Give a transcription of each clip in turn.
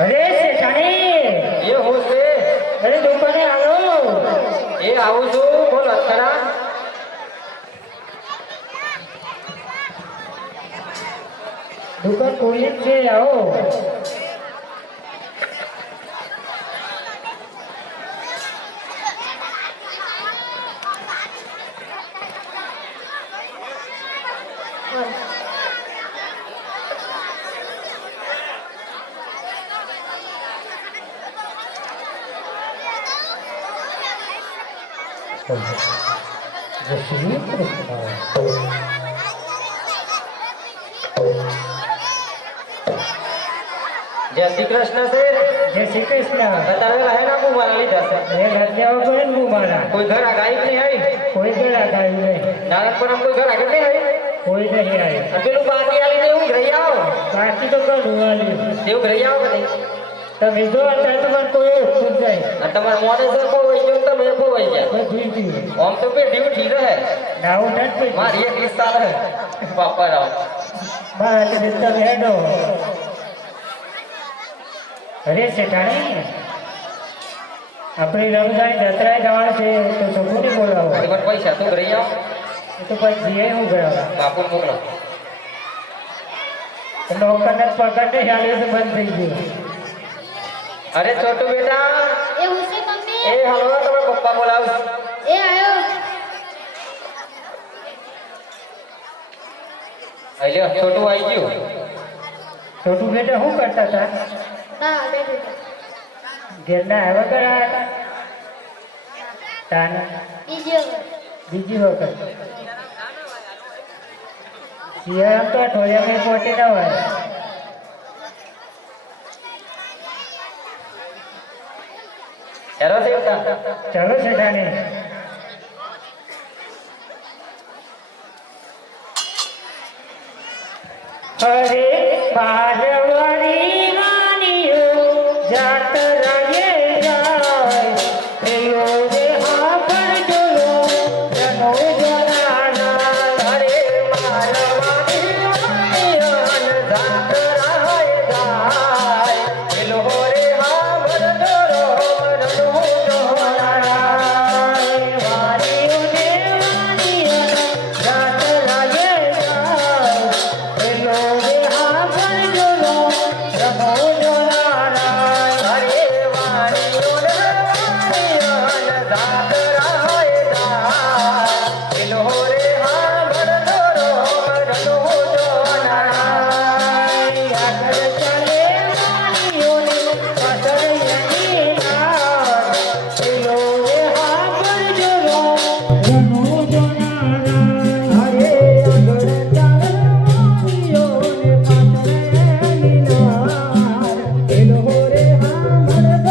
અરે શેઠાણી એ હું છે? અરે દુકાને આવો. એ આવું છું. બોલ અક્ષરા. દુકાન ખોલી છે, આવો. જય શ્રી કૃષ્ણ. જય શ્રી કૃષ્ણ છે. જય શ્રી કૃષ્ણ. અત્યારે રહે ના હું મારા લીધા છે. એ ઘર દેવા પડે ને મારા. કોઈ ઘર આગાઈ નહીં આવી. કોઈ ઘર આગાયું નહીં. નારાયણપુરમ કોઈ ઘર આગળ નહીં આવી. કોઈ નહીં આવ્યું. અને પેલું બાકી આલી દેવું ઘરે આવો. બાકી તો ઘણું આવ્યું. દેવું ઘરે આવો કે નહીં? તમે જો અત્યારે તમારે કોઈ ઓળખું જ જાય. અને તમારા મોડે સર ખોવાઈ ગયો તમે ખોવાઈ ગયા. બધું થયું. આમ તો પેઢી ઉઠી રહે. નાવું નથી. મારી એક વિસ્તાર હે બાપા રાવ. બહાર તમે હેડો. અરે શેઠાણી આપણે રમજાની જત્રાએ જવાનું છે તો સબૂને બોલાવો. મને પૈસા તો ઘરે આવો. એ તો પછી જઈએ હું ગયા બાપુ મોકલો. નોકરને પગાર નહીં ચાલ્યો તો બંધ થઈ ગયું. અરે છોટુ બેટા. એ હું છે મમ્મી? એ હલવો તમે પપ્પા બોલાવો. એ આયો. અલ્યો છોટું આવી ગયું. છોટું બેટા શું કરતા હતા? ના બેઠો. ઘેરના આવ્યા કરાયા હતા તાના બીજી વખત. બીજી વખત શિયાળામાં તો અઠવાડિયા કઈ પહોંચે ના હોય. હેરો દેવતા. ચલો શેઠાણી. અરે બારવારી વાણીઓ જાતરાએ જાય એલો રે હા પડજો જનો જનાના. અરે મારવાડી વાણીઓ જાતરાએ જાય એલો રે હા ભરજો રનો વાણીઓને વાણીઓ જાતરાએ જાય એલો રે હા પડજો જનો જનાના. અરે વાણીઓ વાણીઓ જાતરાએ જાય એલો રે હા ભરજો રનો આગળ ચાલે વાણીઓને પાછળ એની નાર એલો રે હા પડજો રનો જનાના. અરે આગળ ચાલે વાણીઓને પાછળ એની નાર એલો રે હા પડજો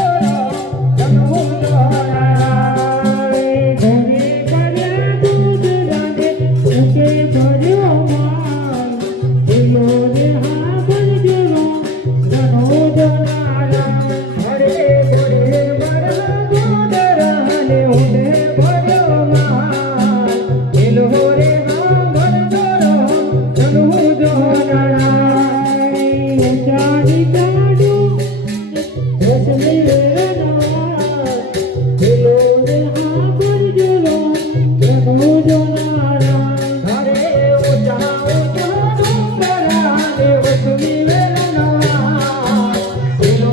રનો જનાના. ઘરે કર્યા દૂધ લાગે ઉકે ભર્યો માલ એલો રે હા પડજો રનો જનાના. અરે ઘરે ભર્યા દૂધ રહને ઉકે ભર્યો માલ એલો રે હા પડજો રનો જનાના. ઊંચાની કાઢું રસની વેરનાર એલો રે હા પડજો રનો જનાના. અરે ઊંચા ઊંચા ડુંગરાને વસવી વેરનાર એલો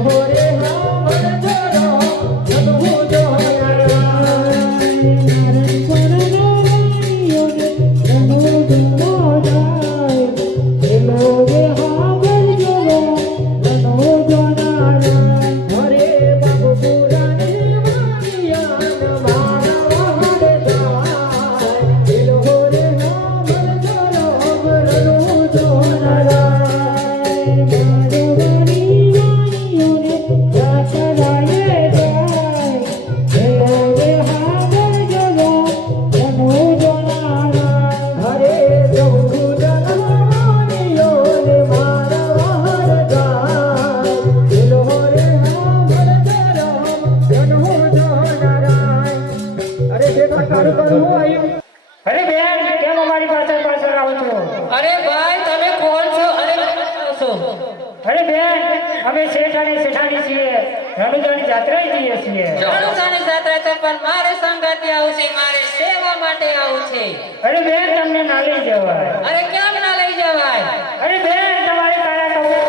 શેઠાણી છીએ રણુજાની જાત્રાએ જઈએ છીએ રણુજાની જાત્રા તો પણ મારે સંગાતે આવું છે, મારે સેવા માટે આવું છે. અરે બેન તમને ના લઈ જવાય અરે કેમ ના લઈ જવાય? અરે બેન તમારે કાયા કપડાં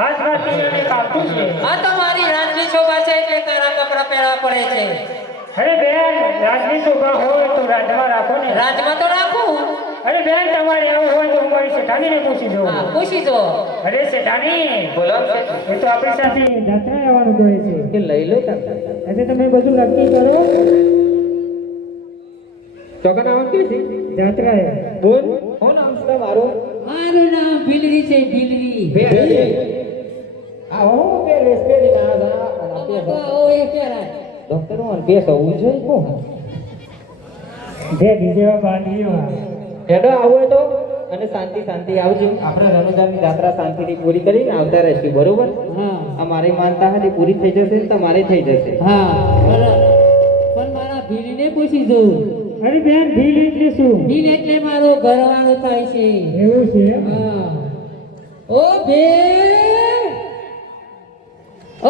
હાથમાં તીરને કાપતું છે આ તો મારી રાજની શોભા છે એટલે કાળા કપડાં પહેરવા પડે છે. અરે બેન રાજની શોભા હોય તો રાજમાં રાખો ને રાજમાં તો રાખું. અરે બેન તમારે એવું હોય તો હું મારી શેઠાણીને પૂછી હા, જોઉં પૂછી જો. અરે શેઠાણી બોલો એ તો આપણી સાથે જાત્રાએ આવવાનું કહે છે કે લઈ લો એટલે તમે બધું નક્કી કરો ચોકન આવવાનું કે છે જાત્રાએ બોલ કોણ નામ છે મારું મારું નામ ભીલરી છે, ભીલરી. આવો કે રેસ્પેરી ના તો આવો એ પહેરાય. ડોક્ટર ઓન કેસ હોવું જોઈએ કો જે બીજેવા બાંધીમાં હેડો આવો તો અને શાંતિ આવજો. આપણે રણુજાની જાત્રા શાંતિથી પૂરી કરીને આવતા રહીશું, બરોબર? હા આ મારી માનતા હતી પૂરી થઈ જશે ને તમારી થઈ જશે. હા પણ મારા ભીલને પૂછી જોઉં. અરે બેન ભીલ એટલે શું ભીલ એટલે મારો ઘરવાળો થાય છે. એવું છે હા. ઓ ભીલ,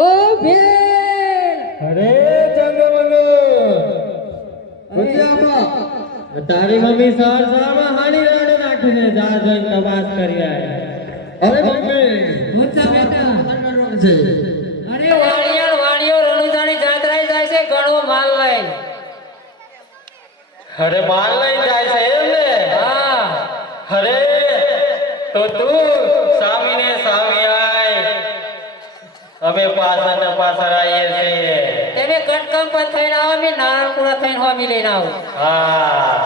ઓ ભીલ. અરે જંગમંગ તારી મમ્મી સવાર સવારમાં હાની રાડે નાખીને જા જોઈને તપાસ કરી આયા. અરે મમ્મી ઊંચા બેટા. છે અરે વાણિયો રણુજાની જાત્રાએ જાય છે ઘણો માલ લઈ. અરે માલ લઈ જાય છે એમ ને? હા. અરે તો તું સામીને સામી આય, અમે પાછળ ને પાછળ આવીએ છીએ. તમે કટકમ પર થઈને આવો, મેં નારણપુરા થઈને હોમી લઈને આવું. હા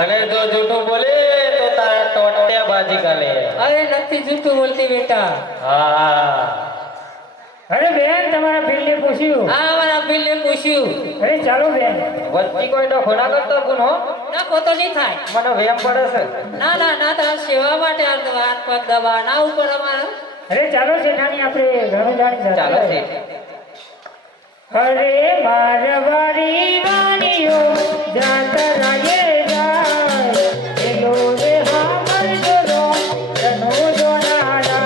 અને જો જૂઠું બોલે તો તારા ટોટિયા બાજી કાલે. અરે નથી જૂઠું બોલતી બેટા. હા અરે બેન તમારા ભીલને પૂછ્યું હા મારા ભીલને પૂછ્યું. અરે ચાલો બેન વચ્ચે કોઈ તો ખોના કરતો ગુનો ના પોતો નહીં થાય. મને વેમ પડે છે. ના ના ના તારા સેવા માટે આ હાથ પગ દબા ના ઉપર અમારા. અરે ચાલો શેઠાણી આપણે રણુજાની ચાલો જાત્રાએ છે અરે મારવાડી વાણીઓ જાત્રાએ જાય એલો રે હામરજો રણુજો નારાય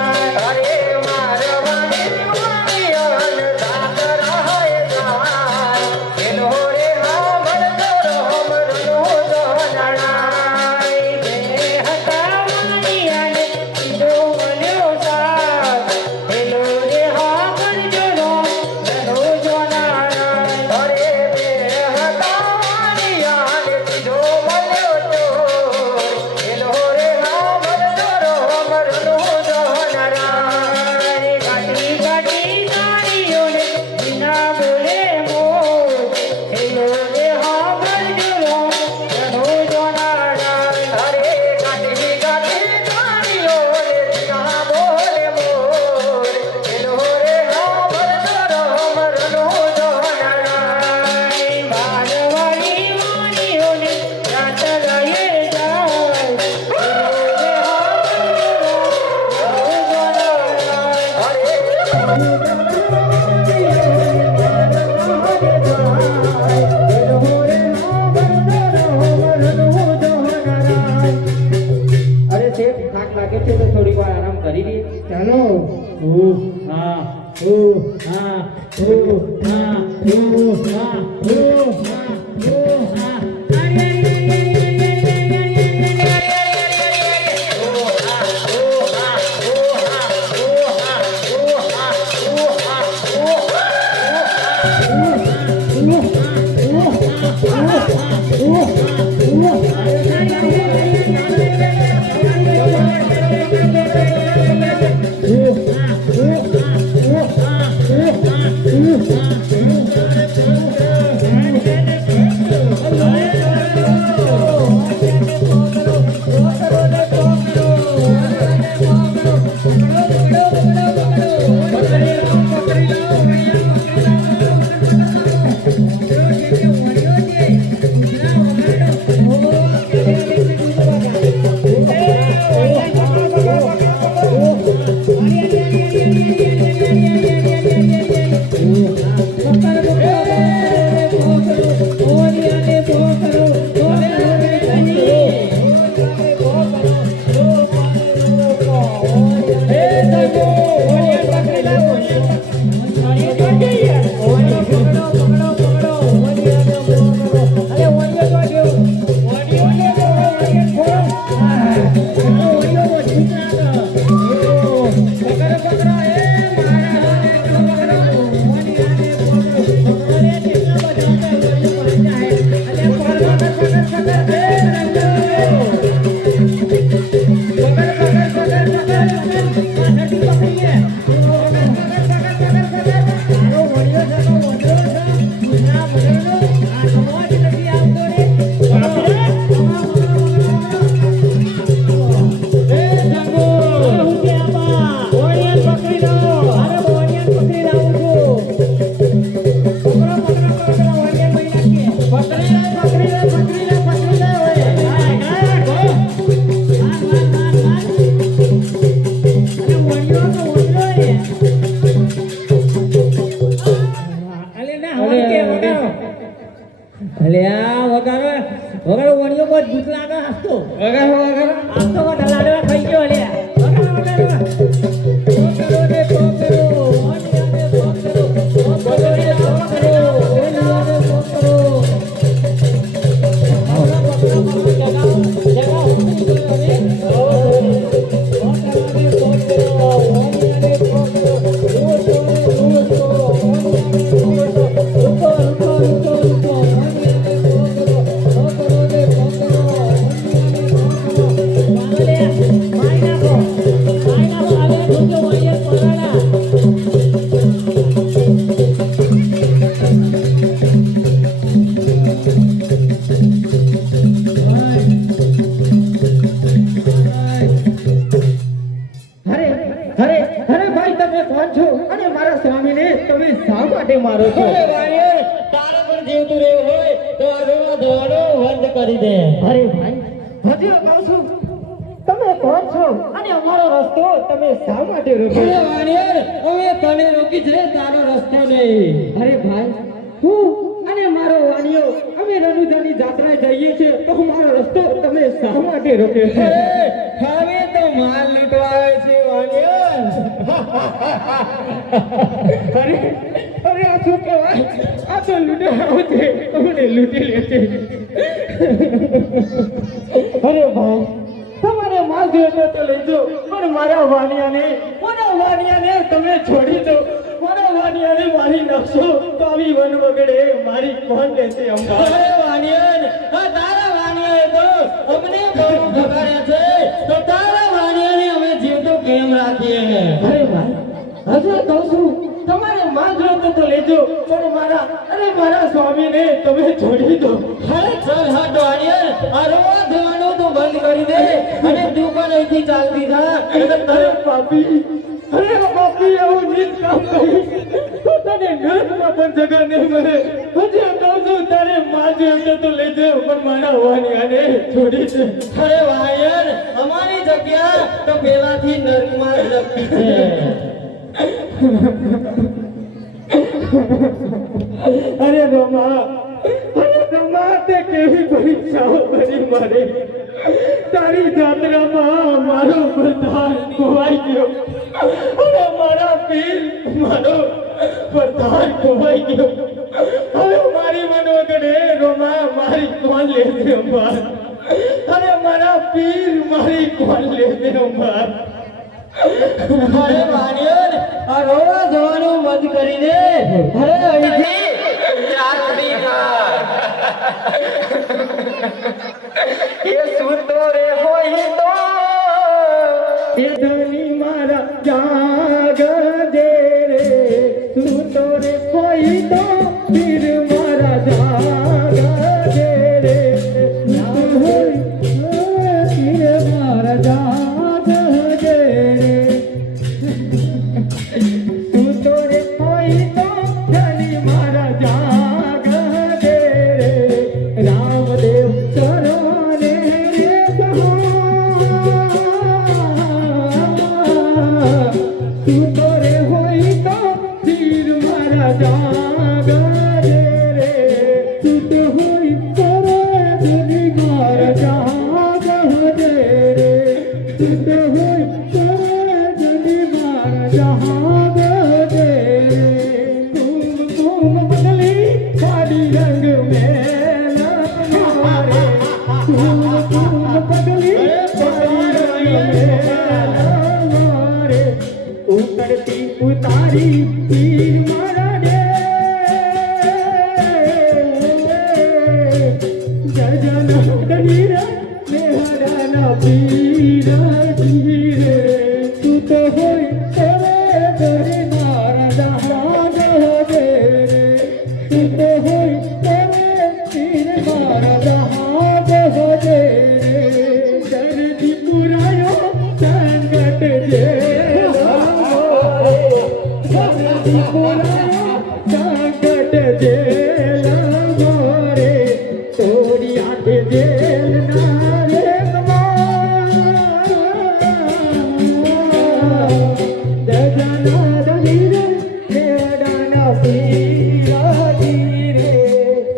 અરે મારવાડી વાણીઓન જાત્રાએ જાય એલો રે હામરજો રોમરનો નારાય બે હતા વાણિયાને કીધો મળ્યો સાથ એલો રે હામરજો રણુજો નારાય અરે બે હતા વાણિયાને કીધો મળ્યો ચોર એલો રે હામરજો રોમરનો નારાય કાટી કાટી સાડીઓને વિના બોલે મોર એલો રે હામરજો રણુજો નારાય અરે કાટી કાટી તાળીઓને ના બોલે મોર એલો રે હામરજો રોમરનો નારાય મારવાડી વાણીઓને જાત્રાએ જાય એલો રે હામરજો રણુજો નારાય અરે શેઠ થાક લાગે છે તો થોડી વાર આરામ કરી લઈએ. ચાલો હા હા અલ્યા વગાડો વગાડો વણિયો બહુ ભૂત લાગે હસતો વગાડો વગાડો હસતો વગાડો લાડવા ખાઈ ગયો અલ્યા વગાડો વગાડો પોકરો રે પોકરો વણિયાને પોકરો પોકરો રે પોકરો વણિયાને પોકરો મારો છો તારે પણ જીવતું રહેવું હોય તો આ રોવા ધોવાનો બંધ કરી દે અરે ભાઈ હજુ કહું છું તમે કોણ છો અને અમારો રસ્તો તમે શા માટે રોક્યો અરે વાણિયર અમે તને રોકી છે તારો રસ્તો નહીં અરે ભાઈ હું અને મારો વાણિયો અમે રણુજાની જાત્રાએ જઈએ છીએ તો મારો રસ્તો તમે શા માટે રોક્યો છે હવે તો માલ લૂંટવા આવે છે વાણિયર અરે અરે આ શું કહેવાય આ તો લૂંટારો છે તમને લૂંટી લે છે અરે ભાઈ તમારે માલ જોઈએ તો લેજો પણ મારા વાણિયાને તમે છોડી દો મારા વાણિયાને મારી નાખશો તો આવી વન વગડે મારી કોણ લેશે અંબા અરે વાણિયા આ તારા વાણિયાએ તો અમને બહુ ભગાડ્યા છે તો તારા વાણિયાને અમે જીવતો કેમ રાખીએ અરે ભાઈ હજુ કહું છું તમારે માલ જોઈએ તો લેજો પણ મારા સ્વામીને તમે છોડી દો અરે ચાલ હા વાણિયા આ રોવા ધોવાનું તો બંધ કરી દે અને તું પણ અહીંથી ચાલતી થા અરે પાપી એવું નીચ કામ કરી તો તને નરકમાં પણ જગા નહીં મળે હજી કહું છું તારે માં જોઈએ તો લેજે પણ મારા વાણિયાને છોડી દે અરે વાણિયા અમારી જગ્યા તો પહેલાથી નરકમાં જ લખી છે અરે રોમા તે કેવી પરીક્ષાઓ કરી મારે તારી જાત્રામાં મારો પ્રધાન ખોવાઈ ગયો અને મારા પીર મારો પ્રધાન ખોવાઈ ગયો હવે મારી મનોગઢે રોમા મારી કોણ લેશે અંબાર અરે મારા પીર મારી કોણ લેશે અંબાર અરે વાણિયર આ રોવા ધોવાનું બંધ કરી દે અરે અહીંથી જાત્રી એ સુતો રે હોય તો એ ધની મારા જાગ દે રે સુતો રે હોય તો પીર મારા જાગ દે રે પીર મારા જાગ દે રે સુતો રે હોય તો ધની મારા જાગ દે રે રામદેવ ચરણે સુતો રે હોય તો પીર મારા જાગ દે રે સુતો હોય તો ધની મારા જાગ દે રે સુતો હોય તો ધની મારા જાગ દે રે तुम बदली साड़ी रंग में मारे तुम बदली साड़ी रंग में मारे उतरती उतारी तीर मारा दे जजन दनीर मेहरा ना पीरा धीरे तू तो होई तेरे तेरे मारा जहाज दे रे तू तो होई तेरे तीर मारा जहाज दे रे दर्द पुरायो संकट जे दर्द पुरायो संकट जे मोरे तोरी आंख जेल ना रे दजना दनीरे मेरा ना पीरा धीरे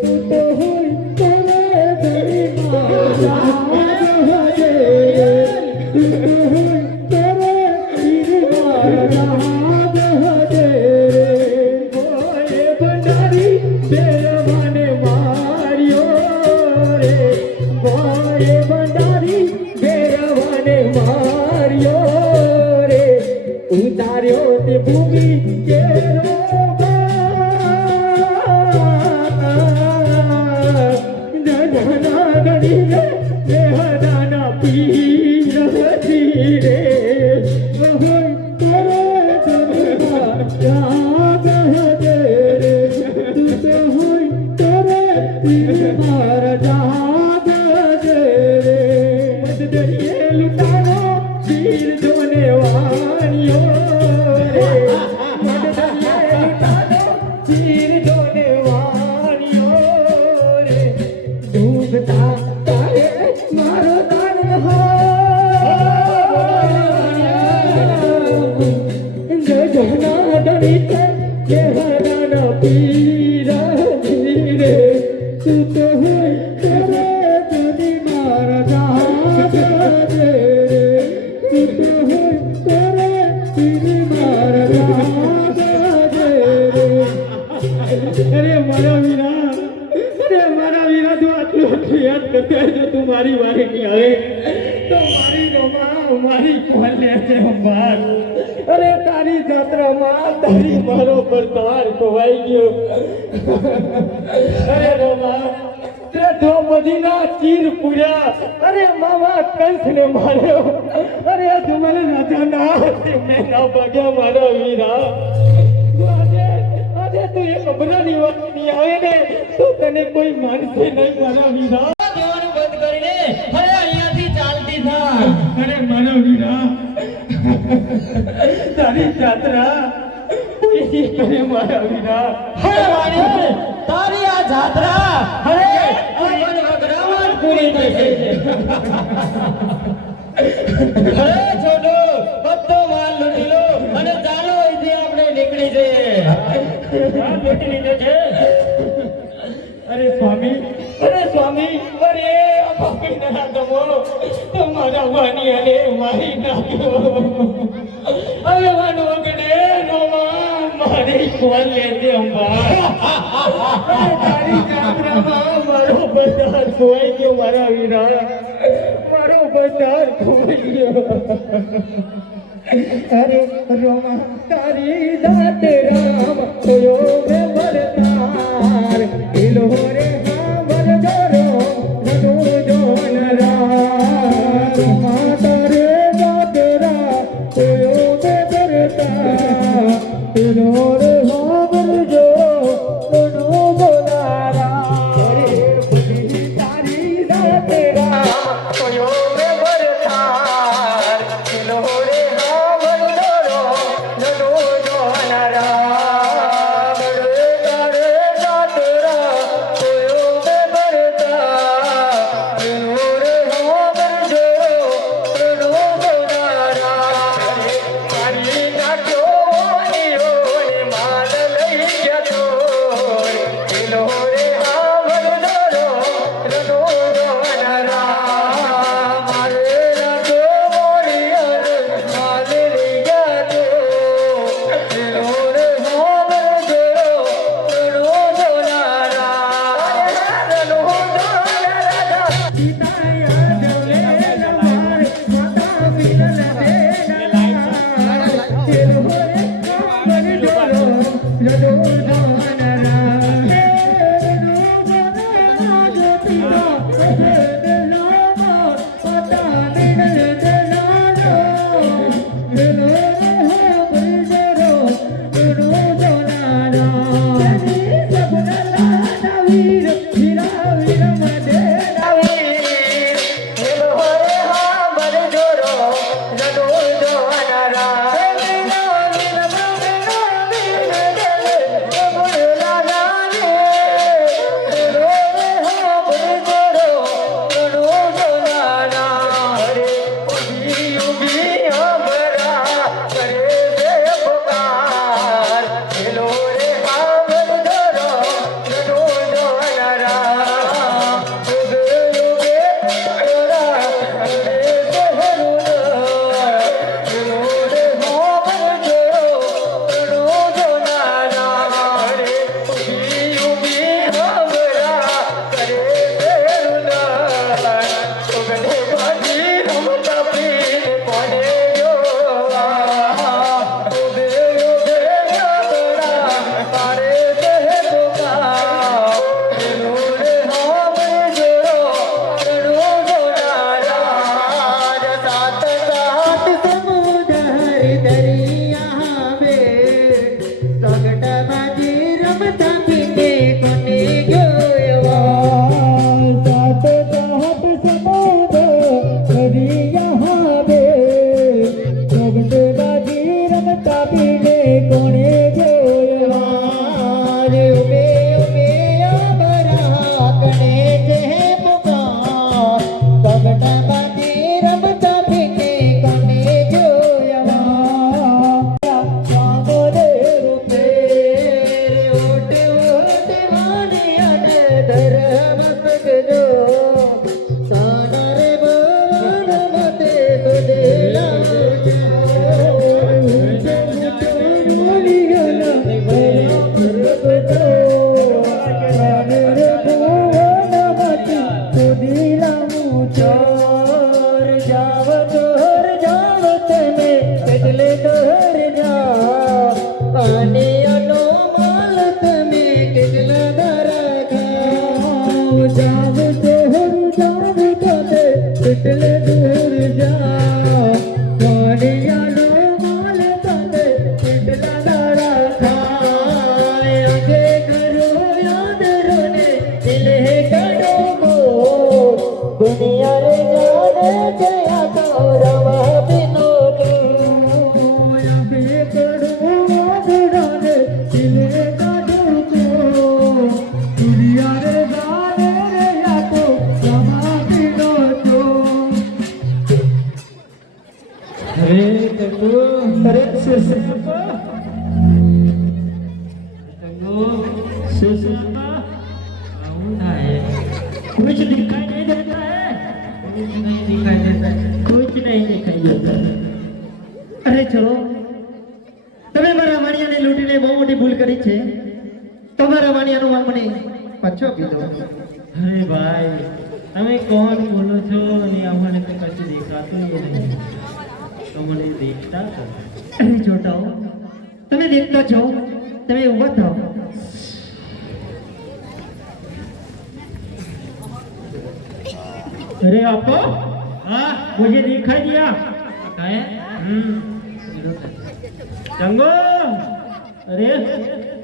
तू तो होई દે રે તું તો હોય તારે તીર મારા જાગ દે રે મત દરિયે લૂંટાનો તીર જોને વાણિયો રે મત દરિયે લૂંટાનો તીર જોને વાણિયો રે ડૂબતા તારે મારો દાન હો જગના દરિત કે હરાના પીરા ધીરે તું તો હોય તારે જોને મારા જાગ દે રે તું તો હોય તારે તીર મારા જાગ દે રે અરે મારા વીરા તું આટલું યાદ કરતા જો તું મારી વારી નહીં આવે તો મારી રોમા મારી કોલ લેશે અંબાર અરે તારી જાત્રામાં તારી મારો પરતાર ખોવાઈ ગયો અરે રોમા તે દ્રૌપદીના ચીર પૂર્યા અરે મામા કંસને માર્યો અરે તું મને રાજા ના હતી મેં ના ભાગ્યા મારા વીરા આજે તું એક અબરાની વાત નહીં આવે ને તો તને કોઈ માનશે નહીં મારા વીરા દેવાનું બંધ કરીને હવે અહીંયાથી ચાલતી થા. અરે મારા વીરા તારી જાત્રા કોઈ કરે મારા વીરા હવે વાણી તારી આ જાત્રા હવે આ વન વગડામાં જ પૂરી થશે. હવે છોડો બધો માલ લૂંટી લો અને ચાલો અહીંથી આપણે નીકળી જઈએ. લૂંટી લીધો છે અરે સ્વામી અરે આ પાપી ના દમો તમારા વાની અને મારી નાખ્યો અરે વાનો વગડે રોમા મારી કોલ લેજે અંબા અરે તારી જાત્રામાં મારો બજાર ખોવાઈ ગયો મારા વીરા મારો બજાર ખોવાઈ ગયો અરે રોમા તારી દાત રામ કોયો મે વરતાર ઇલો રે હા વરદરો નનો જોન રામ તારે દાત રા કોયો મે વરતાર ઇલો રે હા વરજો નનો બોલારા અરે બુદ્ધિ તારી દાત રામ કોયો મે વરતાર ઇલો રે દિલે દાદો કો દુનિયા રે જાને રે યા તો સમાતી નો છો અરે તંગુ અરે શેષાપા તંગુ શેષાપા આવું ના હે कुछ दिखाई नहीं देता है कुछ नहीं दिखाई देता है कुछ नहीं दिखाई देता है अरे चलो તમે મારા વાણિયાને લૂંટીને બહુ મોટી ભૂલ કરી છે તમારા વાણિયાનો વાંક મને પાછો આપી દો અરે ભાઈ તમે કોણ બોલો છો અને અમને તો કશું દેખાતું નહીં તમને દેખતા છો અરે છોટાઓ તમે દેખતા છો તમે ઊભા થાઓ अरे आपको हाँ मुझे दिखाई दिया કાય चंगो अरे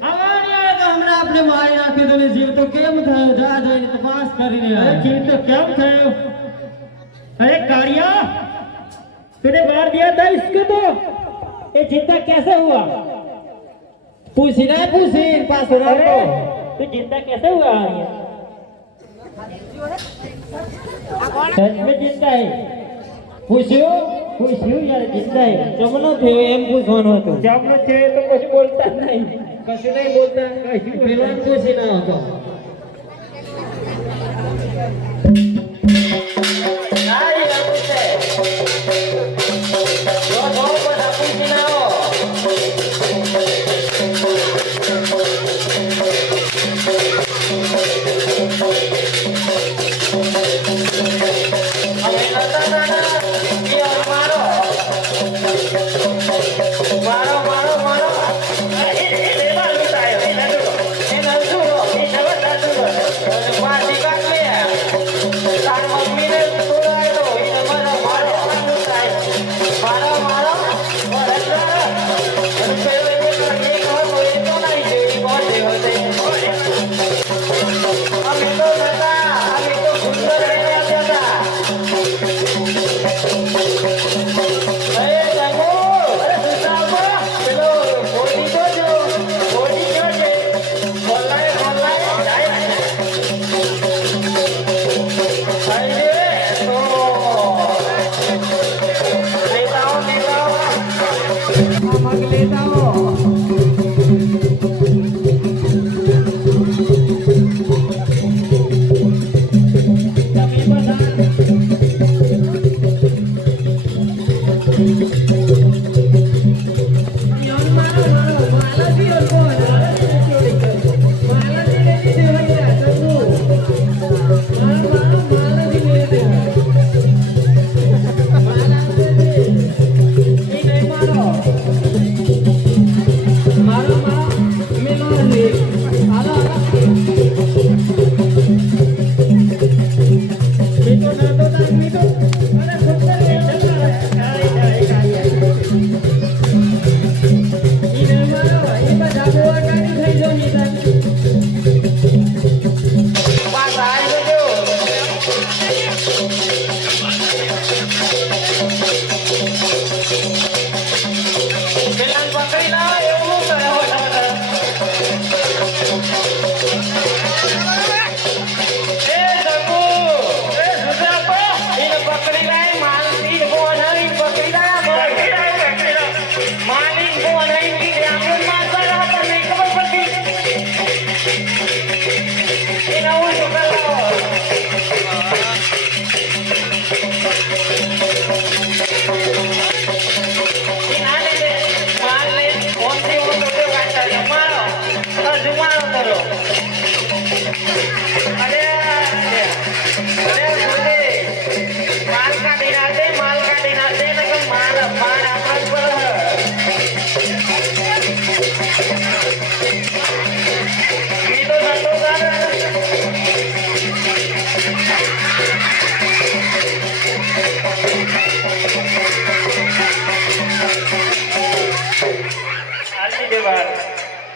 આવાણિયાએ તો હમણાં આપણે મારી નાખ્યો તો ને જીવ તો કેમ થયો જા જોઈને તપાસ કરીને अरे जीव तो क्या थयो अरे कारिया तूने मार दिया था इसको तो ये जिंदा कैसे हुआ પૂછી ના પૂછી પાછો अरे રાખો तू जिंदा कैसे हुआ ये सच में जिंदा है પૂછ્યું पूछ्યું यार जिंदा है જમનો થયો એમ પૂછવાનું હતું जामनो थे तो कुछ बोलता नहीं કશું નહીં બોલતા પેલો એમ પૂછી ના હતો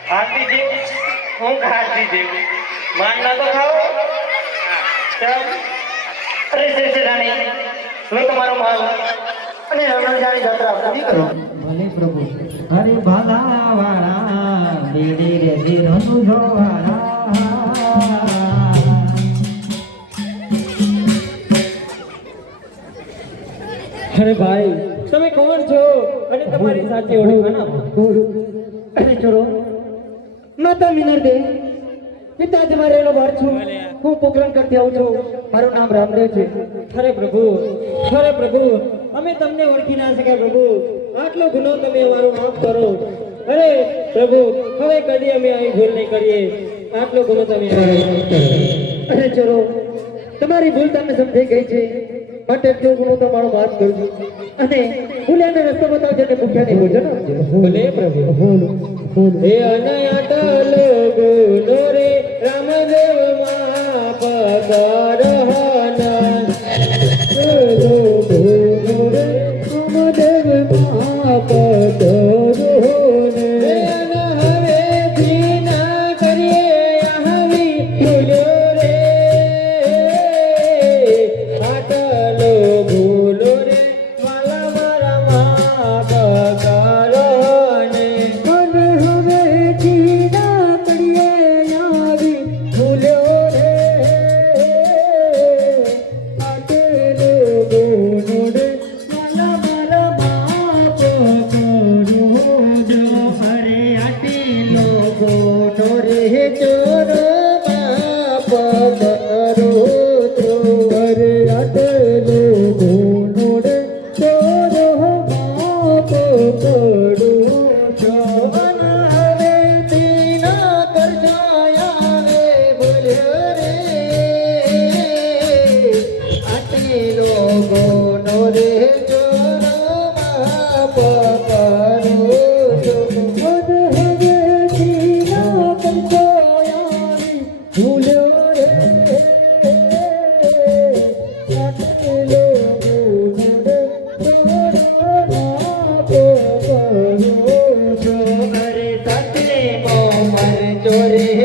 आंटी जी हूँ खाती थी मानना तो खाओ अरे से रानी लो तुम्हारो माल અને રમણ જાણી જાત્રા પૂરી કરો ભલે પ્રભુ હરે ભાલા વાળા દીદી રે જીરનું જોવાળા અરે ભાઈ તમે કોણ છો અને તમારી સાથે ઓળખાણ આપો. અરે છોરો માતા મિનર દે પિતા જમારેલો બાર છું હું પોકરણ કરતી આવું છું મારું નામ રામદેવ છે અરે પ્રભુ અમે તમને ઓળખી ના શક્યા પ્રભુ. આટલો ગુનો તમે અમારો માફ કરો. અરે પ્રભુ હવે કદી અમે અહીં ભૂલ નહીં કરીએ. આટલો ગુનો તમે અરે છોરો તમારી ભૂલ તમને સમજાઈ ગઈ છે માટે જો ગુનો તમારો માફ કરજો અને ભૂલ્યાને રસ્તો બતાવજો અને ભૂખ્યાને ભોજન આપજો ભલે પ્રભુ. હે અનયાટલ ગુનો રે રામદેવ માફ કરો હનન. ચોરી